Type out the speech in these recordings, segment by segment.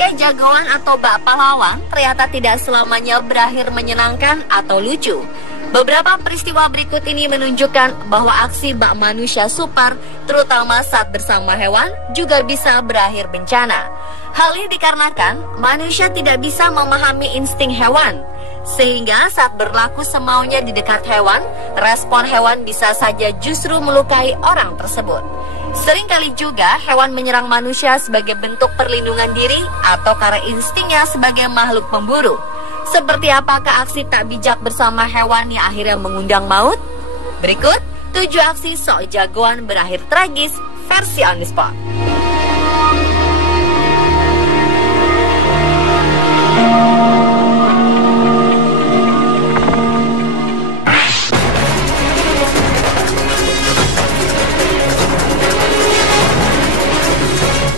Memakai jagoan atau bak pahlawan ternyata tidak selamanya berakhir menyenangkan atau lucu. Beberapa peristiwa berikut ini menunjukkan bahwa aksi bak manusia super, terutama saat bersama hewan, juga bisa berakhir bencana. Hal ini dikarenakan manusia tidak bisa memahami insting hewan, sehingga saat berlaku semaunya di dekat hewan, respon hewan bisa saja justru melukai orang tersebut. Seringkali juga hewan menyerang manusia sebagai bentuk perlindungan diri atau karena instingnya sebagai makhluk pemburu. Seperti apakah aksi tak bijak bersama hewan yang akhirnya mengundang maut? Berikut 7 aksi sok jagoan berakhir tragis versi on the spot.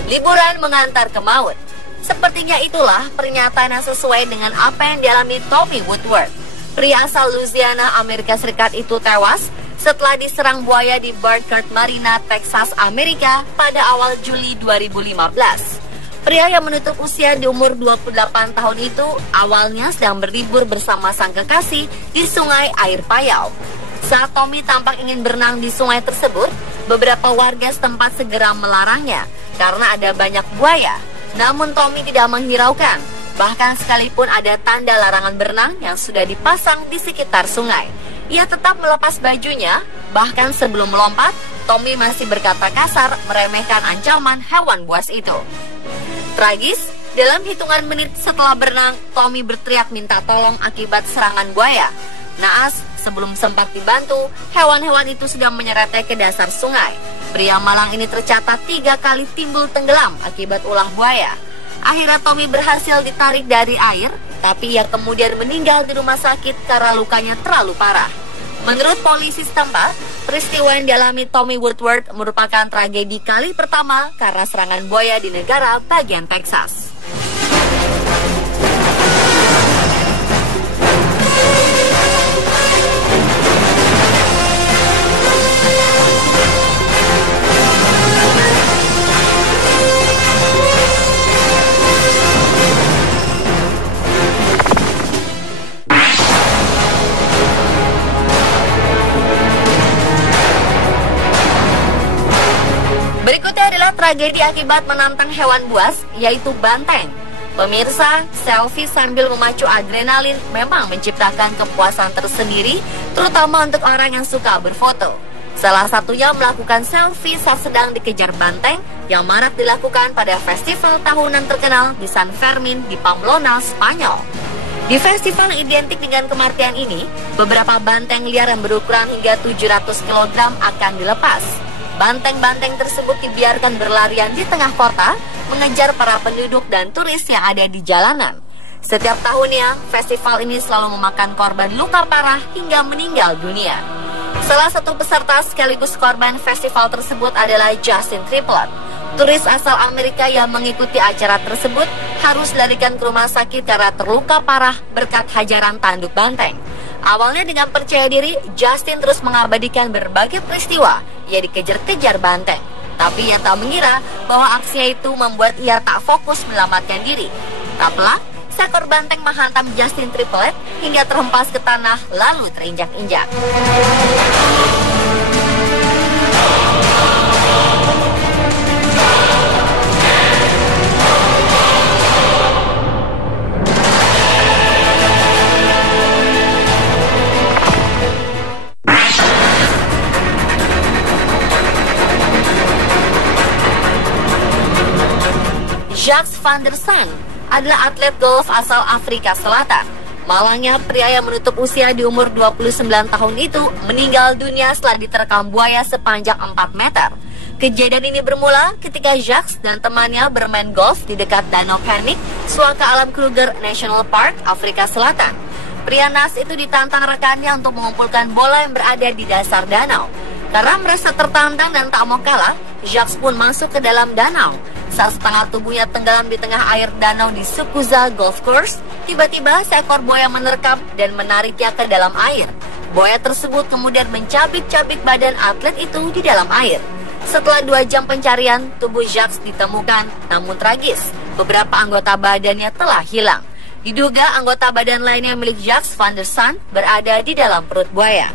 Liburan mengantar ke maut. Sepertinya itulah pernyataan yang sesuai dengan apa yang dialami Tommy Woodward. Pria asal Louisiana, Amerika Serikat itu tewas setelah diserang buaya di Burkhardt Marina, Texas, Amerika pada awal Juli 2015. Pria yang menutup usia di umur 28 tahun itu awalnya sedang berlibur bersama sang kekasih di sungai air payau. Saat Tommy tampak ingin berenang di sungai tersebut, beberapa warga setempat segera melarangnya karena ada banyak buaya. Namun Tommy tidak menghiraukan, bahkan sekalipun ada tanda larangan berenang yang sudah dipasang di sekitar sungai. Ia tetap melepas bajunya, bahkan sebelum melompat, Tommy masih berkata kasar meremehkan ancaman hewan buas itu. Tragis, dalam hitungan menit setelah berenang, Tommy berteriak minta tolong akibat serangan buaya. Naas, sebelum sempat dibantu, hewan-hewan itu sudah menyeretnya ke dasar sungai. Pria malang ini tercatat 3 kali timbul tenggelam akibat ulah buaya. Akhirnya Tommy berhasil ditarik dari air, tapi ia kemudian meninggal di rumah sakit karena lukanya terlalu parah. Menurut polisi setempat, peristiwa yang dialami Tommy Woodward merupakan tragedi kali pertama karena serangan buaya di negara bagian Texas. Berikutnya adalah tragedi akibat menantang hewan buas, yaitu banteng. Pemirsa, selfie sambil memacu adrenalin memang menciptakan kepuasan tersendiri, terutama untuk orang yang suka berfoto. Salah satunya melakukan selfie saat sedang dikejar banteng yang marak dilakukan pada festival tahunan terkenal di San Fermin di Pamplona, Spanyol. Di festival identik dengan kematian ini, beberapa banteng liar yang berukuran hingga 700 kg akan dilepas. Banteng-banteng tersebut dibiarkan berlarian di tengah kota, mengejar para penduduk dan turis yang ada di jalanan. Setiap tahunnya, festival ini selalu memakan korban luka parah hingga meninggal dunia. Salah satu peserta sekaligus korban festival tersebut adalah Justin Triplett. Turis asal Amerika yang mengikuti acara tersebut harus dilarikan ke rumah sakit karena terluka parah berkat hajaran tanduk banteng. Awalnya dengan percaya diri, Justin terus mengabadikan berbagai peristiwa ia dikejar-kejar banteng. Tapi ia tak mengira bahwa aksinya itu membuat ia tak fokus menyelamatkan diri. Tak pelak, seekor banteng menghantam Justin Triplett hingga terhempas ke tanah lalu terinjak-injak. Jacques van der Sande adalah atlet golf asal Afrika Selatan. Malangnya, pria yang menutup usia di umur 29 tahun itu meninggal dunia setelah diterkam buaya sepanjang 4 meter. Kejadian ini bermula ketika Jacques dan temannya bermain golf di dekat Danau Pernik, suaka alam Kruger National Park, Afrika Selatan. Pria Nas itu ditantang rekannya untuk mengumpulkan bola yang berada di dasar danau. Karena merasa tertantang dan tak mau kalah, Jacques pun masuk ke dalam danau. Saat setengah tubuhnya tenggelam di tengah air danau di Sukuza Golf Course, tiba-tiba seekor buaya menerkam dan menariknya ke dalam air. Buaya tersebut kemudian mencabik-cabik badan atlet itu di dalam air. Setelah 2 jam pencarian, tubuh Jacques ditemukan, namun tragis. beberapa anggota badannya telah hilang. Diduga anggota badan lainnya milik Jacques van der Sand berada di dalam perut buaya.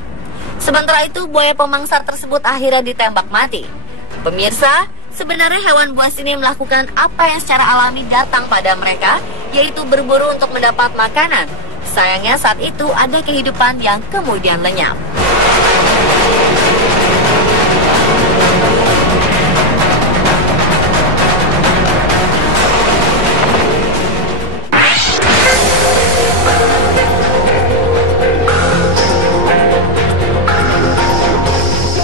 Sementara itu, buaya pemangsar tersebut akhirnya ditembak mati. Pemirsa, sebenarnya hewan buas ini melakukan apa yang secara alami datang pada mereka, yaitu berburu untuk mendapat makanan. Sayangnya saat itu ada kehidupan yang kemudian lenyap.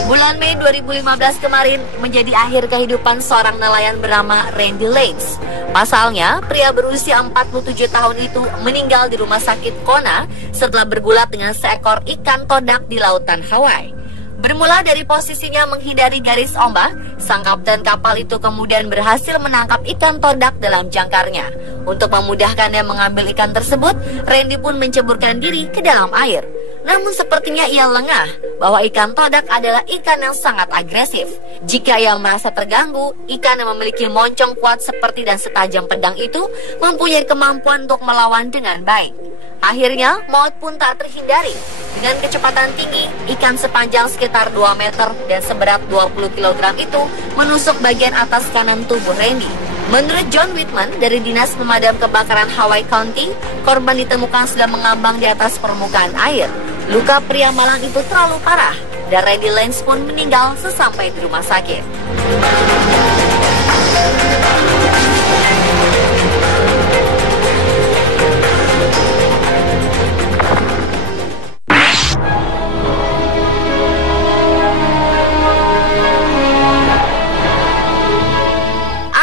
Bulan Mei 2015 kemarin menjadi akhir kehidupan seorang nelayan bernama Randy Lanes. Pasalnya, pria berusia 47 tahun itu meninggal di rumah sakit Kona setelah bergulat dengan seekor ikan todak di lautan Hawaii. Bermula dari posisinya menghindari garis ombak, sang kapten kapal itu kemudian berhasil menangkap ikan todak dalam jangkarnya. Untuk memudahkannya mengambil ikan tersebut, Randy pun menceburkan diri ke dalam air. Namun sepertinya ia lengah bahwa ikan todak adalah ikan yang sangat agresif. Jika ia merasa terganggu, ikan yang memiliki moncong kuat seperti dan setajam pedang itu mempunyai kemampuan untuk melawan dengan baik. Akhirnya, maut pun tak terhindari. Dengan kecepatan tinggi, ikan sepanjang sekitar 2 meter dan seberat 20 kg itu menusuk bagian atas kanan tubuh Randy. Menurut John Whitman dari Dinas Pemadam Kebakaran Hawaii County, korban ditemukan sudah mengambang di atas permukaan air. Luka pria malang itu terlalu parah, dan Randy Lanes pun meninggal sesampai di rumah sakit.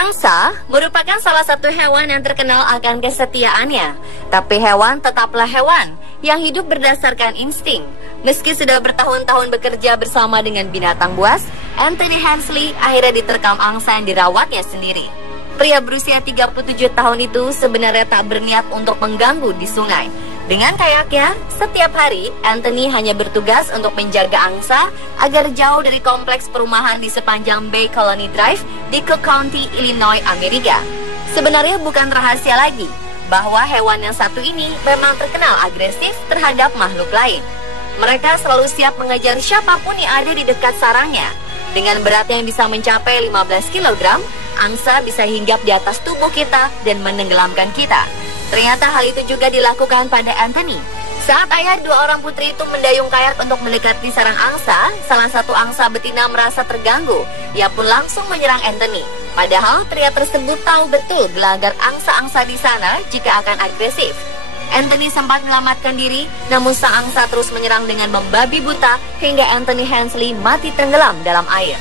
Angsa merupakan salah satu hewan yang terkenal akan kesetiaannya. Tapi hewan tetaplah hewan yang hidup berdasarkan insting. Meski sudah bertahun-tahun bekerja bersama dengan binatang buas, Anthony Hensley akhirnya diterkam angsa yang dirawatnya sendiri. Pria berusia 37 tahun itu sebenarnya tak berniat untuk mengganggu di sungai. Dengan kayaknya, setiap hari Anthony hanya bertugas untuk menjaga angsa agar jauh dari kompleks perumahan di sepanjang Bay Colony Drive di Cook County, Illinois, Amerika. Sebenarnya bukan rahasia lagi bahwa hewan yang satu ini memang terkenal agresif terhadap makhluk lain. Mereka selalu siap mengejar siapapun yang ada di dekat sarangnya. Dengan berat yang bisa mencapai 15 kg, angsa bisa hinggap di atas tubuh kita dan menenggelamkan kita. Ternyata hal itu juga dilakukan pada Anthony. Saat ayah dua orang putri itu mendayung kayak untuk mendekati sarang angsa, salah satu angsa betina merasa terganggu. Ia pun langsung menyerang Anthony. Padahal pria tersebut tahu betul gelagat angsa-angsa di sana jika akan agresif. Anthony sempat menyelamatkan diri, namun sang angsa terus menyerang dengan membabi buta hingga Anthony Hensley mati tenggelam dalam air.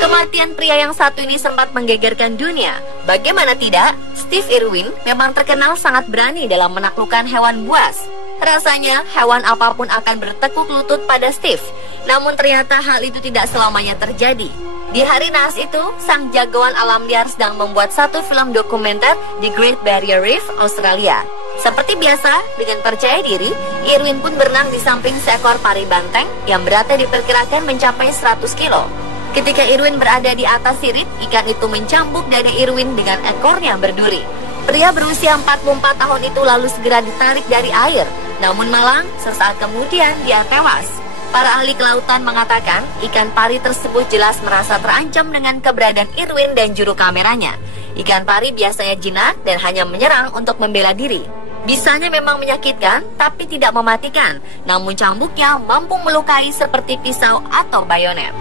Kematian pria yang satu ini sempat menggegerkan dunia. Bagaimana tidak, Steve Irwin memang terkenal sangat berani dalam menaklukkan hewan buas. Rasanya hewan apapun akan bertekuk lutut pada Steve. Namun ternyata hal itu tidak selamanya terjadi. Di hari naas itu, sang jagoan alam liar sedang membuat satu film dokumenter di Great Barrier Reef, Australia. Seperti biasa, dengan percaya diri, Irwin pun berenang di samping seekor pari banteng yang beratnya diperkirakan mencapai 100 kilo. Ketika Irwin berada di atas sirip, ikan itu mencambuk dada Irwin dengan ekornya berduri. Pria berusia 44 tahun itu lalu segera ditarik dari air. Namun malang, sesaat kemudian dia tewas. Para ahli kelautan mengatakan ikan pari tersebut jelas merasa terancam dengan keberadaan Irwin dan juru kameranya. Ikan pari biasanya jinak dan hanya menyerang untuk membela diri. Bisanya memang menyakitkan, tapi tidak mematikan. Namun cambuknya mampu melukai seperti pisau atau bayonet.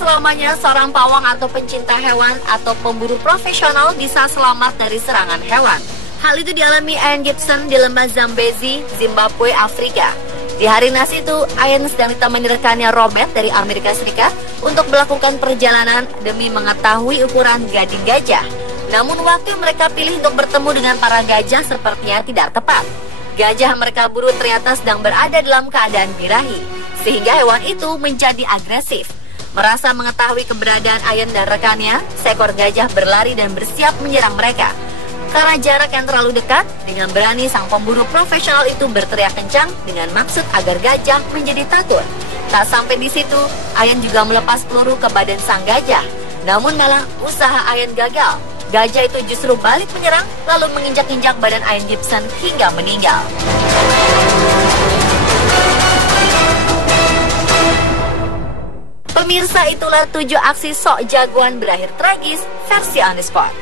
Selamanya seorang pawang atau pencinta hewan atau pemburu profesional bisa selamat dari serangan hewan. Hal itu dialami Ian Gibson di lembah Zambezi, Zimbabwe, Afrika. Di hari naas itu, Ian sedang ditemani rekannya Robert dari Amerika Serikat untuk melakukan perjalanan demi mengetahui ukuran gading gajah. Namun waktu yang mereka pilih untuk bertemu dengan para gajah sepertinya tidak tepat. Gajah mereka buru ternyata sedang berada dalam keadaan birahi, sehingga hewan itu menjadi agresif. Merasa mengetahui keberadaan Ayan dan rekannya, seekor gajah berlari dan bersiap menyerang mereka. Karena jarak yang terlalu dekat, dengan berani sang pemburu profesional itu berteriak kencang dengan maksud agar gajah menjadi takut. Tak sampai di situ, Ayan juga melepas peluru ke badan sang gajah. Namun malah usaha Ayan gagal. Gajah itu justru balik menyerang, lalu menginjak-injak badan Ayan Gibson hingga meninggal. Pemirsa, itulah 7 aksi sok jagoan berakhir tragis versi On The Spot.